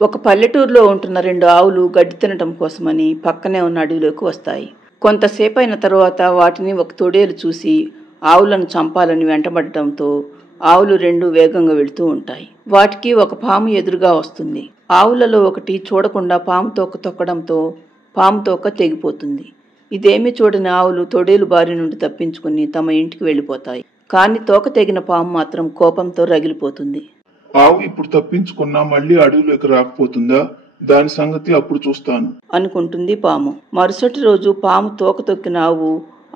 ఒక పల్లెటూరులో ఉంటున్న 2 ఆవులు గడ్డి తినటం కోసమని పక్కనే ఉన్న అడవిలోకి వస్తాయి. కొంతసేపు అయిన తరువాత వాటిని ఒక తోడేలు చూసి ఆవులను చంపాలని వెంటబడటంతో ఆవులు 2 వేగంగా వెళుతూ ఉంటాయి. వాటికి ఒక పాము ఎదురుగా వస్తుంది. ఆవులలో ఒకటి చూడకుండా పాము తోక తొక్కడంతో పాము తోక తెగిపోతుంది. ఇదేమీ చూడని ఆవులు తోడేలు బారి నుండి తప్పించుకుని తమ ఇంటికి వెళ్ళిపోతాయి. కానీ తోక తెగిన పాము మాత్రం కోపంతో రగిలిపోతుంది. ఆవు ఇప్పుడు తప్పించుకున్నా మళ్ళీ అడవిలోకి రాకపోతుందా? దాని సంగతి అప్పుడు చూస్తాను అనుకుంటుంది పాము. మరుసటి రోజు పాము తోక తొక్కిన ఆవు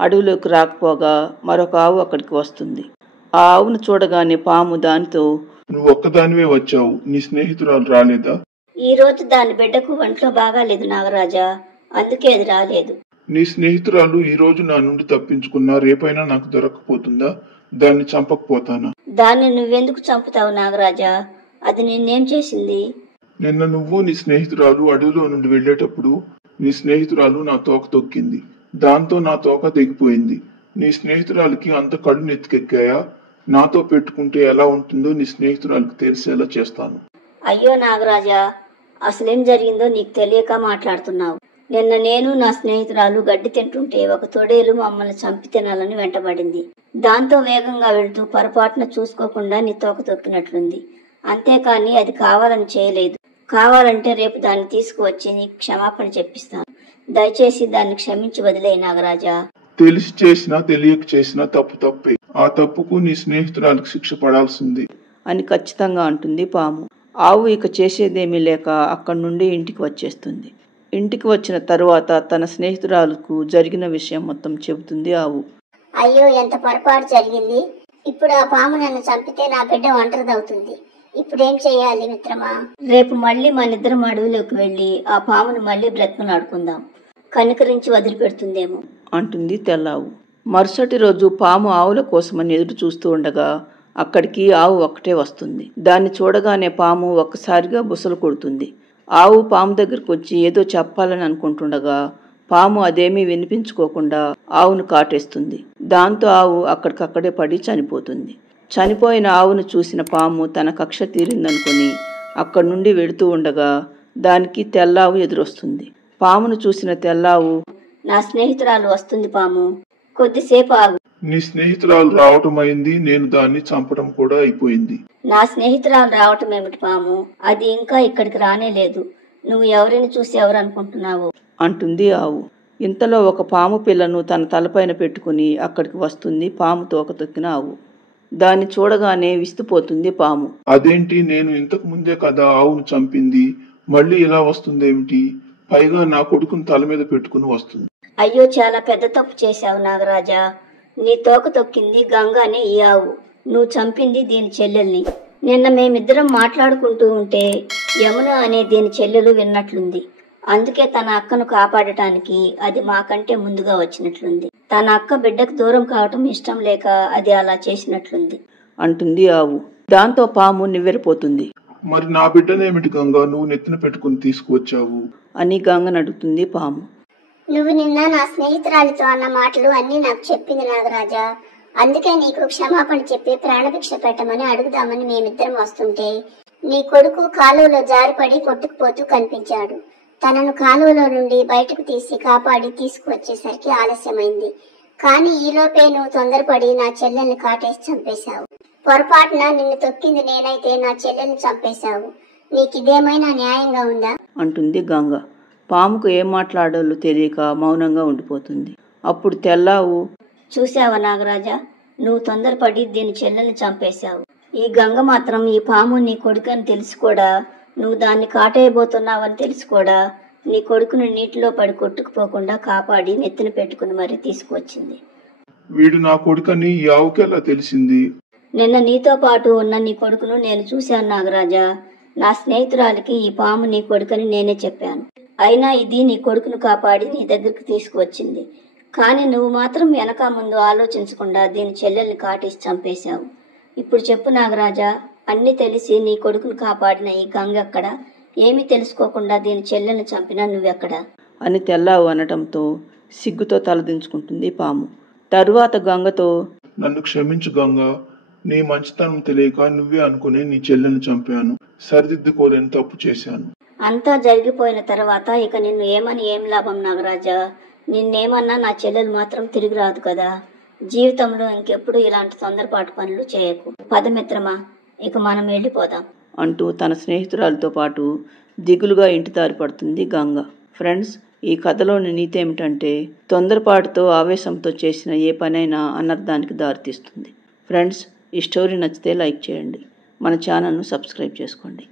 అడవిలోకి రాకపోగా మరొక ఆవు అక్కడికి వస్తుంది. ఆ ఆవును చూడగానే పాము దానితో, నువ్వు ఒక్కదానివే వచ్చావు, నీ స్నేహితురాలు రాలేదా? ఈ రోజు దాని బిడ్డకు ఒంట్లో బాగాలేదు నాగరాజా, అందుకే అది రాలేదు. నీ స్నేహితురాలు ఈ రోజు నా నుండి తప్పించుకున్నా రేపైనా నాకు దొరకపోతుందా? దాన్ని చంపకపోతానా? దాన్ని నువ్వెందుకు చంపుతావు నాగరాజా? అది నిన్నేం చేసింది? నిన్న నువ్వు నీ స్నేహితురాలు అడవిలో నుండి వెళ్లేటప్పుడు నీ స్నేహితురాలు నా తోక తొక్కింది. దాంతో నా తోక తెగిపోయింది. నీ స్నేహితురాలకి అంత కళ్ళు నెత్తికెక్కాయా? నాతో పెట్టుకుంటే ఎలా ఉంటుందో నీ స్నేహితురాలకు తెలిసేలా చేస్తాను. అయ్యో నాగరాజా, అసలేం జరిగిందో నీకు తెలియక మాట్లాడుతున్నావు. నిన్న నేను నా స్నేహితురాలు గడ్డి తింటుంటే ఒక తొడేలు మమ్మల్ని చంపి తినాలని వెంటబడింది. దాంతో వేగంగా వెళుతూ పొరపాటున చూసుకోకుండా నీ తోక తొక్కినట్లుంది. అంతేకాని అది కావాలని చేయలేదు. కావాలంటే రేపు దాన్ని తీసుకువచ్చి నీకు క్షమాపణ చెప్పిస్తాను. దయచేసి దాన్ని క్షమించి వదిలే నాగరాజా. తెలిసి చేసినా తెలియక చేసినా తప్పు తప్పే. ఆ తప్పుకు నీ స్నేహితురాలకు శిక్ష పడాల్సింది అని ఖచ్చితంగా అంటుంది పాము. ఆవు ఇక చేసేదేమీ లేక అక్కడి నుండి ఇంటికి వచ్చేస్తుంది. ఇంటికి వచ్చిన తరువాత తన స్నేహితురాలకు జరిగిన విషయం మొత్తం చెబుతుంది ఆవు. అయ్యో, ఎంత పొరపాటు జరిగింది. ఇప్పుడు ఆ పాము నన్ను చంపితే నా బిడ్డ ఒంటరిదవుతుంది. ఇప్పుడేం చెయ్యాలి మిత్రమా? రేపు మళ్ళీ మనిద్దరం అడవిలోకి వెళ్ళి ఆ పామును మళ్ళీ బ్రతిమలాడుకుందాం. కనికరించి వదిలిపెడుతుందేమో అంటుంది తెల్లావు. మరుసటి రోజు పాము ఆవుల కోసమని ఎదురు చూస్తూ ఉండగా అక్కడికి ఆవు ఒక్కటే వస్తుంది. దాన్ని చూడగానే పాము ఒక్కసారిగా బుసలు కొడుతుంది. ఆవు పాము దగ్గరకు వచ్చి ఏదో చెప్పాలని అనుకుంటుండగా పాము అదేమీ వినిపించుకోకుండా ఆవును కాటేస్తుంది. దాంతో ఆవు అక్కడికక్కడే పడి చనిపోతుంది. చనిపోయిన ఆవును చూసిన పాము తన కక్ష తీరిందనుకుని అక్కడి నుండి వెళుతూ ఉండగా దానికి తెల్లావు ఎదురొస్తుంది. పామును చూసిన తెల్లావు, నా స్నేహితురాలు వస్తుంది పాము, కొద్దిసేపు ఆగు. నీ స్నేహితురాలు రావటం అయింది, నేను దాన్ని చంపడం కూడా అయిపోయింది. నా స్నేహితురాలు రావటం ఏమిటి పాము? అది ఇంకా ఇక్కడికి రానే లేదు. నువ్వు ఎవరిని చూసి ఎవరనుకుంటున్నావు అంటుంది ఆవు. ఇంతలో ఒక పాము పిల్లను తన తలపైన పెట్టుకుని అక్కడికి వస్తుంది పాము తోక తొక్కిన ఆవు. దాన్ని చూడగానే విస్తుపోతుంది పాము. అదేంటి, నేను ఇంతకు ముందే కదా ఆవును చంపింది, మళ్ళీ ఇలా వస్తుందేమిటి? పైగా నా కొడుకును తల మీద పెట్టుకుని వస్తుంది. అయ్యో, చాలా పెద్ద తప్పు చేశావు నాగరాజా. నీ తోక తొక్కింది గంగానే ఈ ఆవు. నువ్వు చంపింది దీని చెల్లెల్ని. నిన్న మేమిద్దరం మాట్లాడుకుంటూ ఉంటే యమున అనే దీని చెల్లెలు విన్నట్లుంది. అందుకే తన అక్కను కాపాడటానికి అది మాకంటే ముందుగా వచ్చినట్లుంది. తన అక్క బిడ్డకు దూరం కావటం ఇష్టం లేక అది అలా చేసినట్లుంది అంటుంది ఆవు. దాంతో పాము నివ్వెరపోతుంది. మరి నా బిడ్డనేమిటి గంగా నువ్వు నెత్తిన పెట్టుకుని తీసుకువచ్చావు అని గంగను అడుగుతుంది పాము. నువ్వు నిన్న నా స్నేహితురాలితో అన్న మాటలు అన్ని నాకు చెప్పింది నాగరాజా. అందుకే నీకు క్షమాపణ చెప్పి ప్రాణభిక్ష పెట్టమని అడుగుదామని మేమిద్దరం వస్తుంటే నీ కొడుకు కాలువలో జారిపడి కొట్టుకుపోతూ కనిపించాడు. తనను కాలువలో నుండి బయటకు తీసి కాపాడి తీసుకువచ్చేసరికి ఆలస్యమైంది. కానీ ఈలోపే నువ్వు తొందరపడి నా చెల్లెల్ని కాటేసి చంపేశావు. పొరపాటున నిన్ను తొక్కింది నేనైతే నా చెల్లెల్ని చంపేశావు. నీకిదేమైనా న్యాయంగా ఉందా? అంటుంది గంగ. పాముకు ఏం మాట్లాడాలో తెలియక మౌనంగా ఉండిపోతుంది. అప్పుడు తెల్లావు, చూసావా నాగరాజా, నువ్వు తొందరపడి దీని చెల్లెల్ని చంపేశావు. ఈ గంగ మాత్రం ఈ పాము నీ కొడుకని తెలిసి కూడా, నువ్వు దాన్ని కాటేయబోతున్నావని తెలిసి కూడా నీ కొడుకును నీటిలో పడి కొట్టుకుపోకుండా కాపాడి నెత్తిన పెట్టుకుని మరీ తీసుకువచ్చింది. వీడు నా కొడుకని ఈ ఆవుకి ఎలా తెలిసింది? నిన్న నీతో పాటు ఉన్న నీ కొడుకును నేను చూశాను నాగరాజా. నా స్నేహితురాలికి ఈ పాము నీ కొడుకని నేనే చెప్పాను. అయినా ఇది నీ కొడుకును కాపాడి నీ దగ్గరికి తీసుకువచ్చింది. కానీ నువ్వు మాత్రం వెనక ముందు ఆలోచించకుండా దీని చెల్లెల్ని కాటేసి చంపేశావు. ఇప్పుడు చెప్పు నాగరాజా, అన్ని తెలిసి నీ కొడుకును కాపాడిన ఈ గంగ ఎక్కడ? ఏమీ తెలుసుకోకుండా దీని చెల్లెల్ని చంపినా నువ్వెక్కడ అని తెల్లావు అనటంతో సిగ్గుతో తలదించుకుంటుంది పాము. తరువాత గంగతో, నన్ను క్షమించు గంగా, నీ మంచితనం తెలియక నువ్వే అనుకుని నీ చెల్లెల్ని చంపాను. సరిదిద్దుకోలేని తప్పు చేశాను. అంతా జరిగిపోయిన తర్వాత ఇక నిన్ను ఏమని ఏం లాభం నాగరాజా? నిన్నేమన్నా నా చెల్లెలు మాత్రం తిరిగి రాదు కదా. జీవితంలో ఇంకెప్పుడు ఇలాంటి తొందరపాటు పనులు చేయకు. పదమిత్రమా, ఇక మనం వెళ్ళిపోదాం అంటూ తన స్నేహితురాలతో పాటు దిగులుగా ఇంటి దారి పడుతుంది గంగ. ఫ్రెండ్స్, ఈ కథలోని నీతి ఏమిటంటే తొందరపాటుతో ఆవేశంతో చేసిన ఏ పనైనా అనర్థానికి దారితీస్తుంది. ఫ్రెండ్స్, ఈ స్టోరీ నచ్చితే లైక్ చేయండి, మన ఛానల్ను సబ్స్క్రైబ్ చేసుకోండి.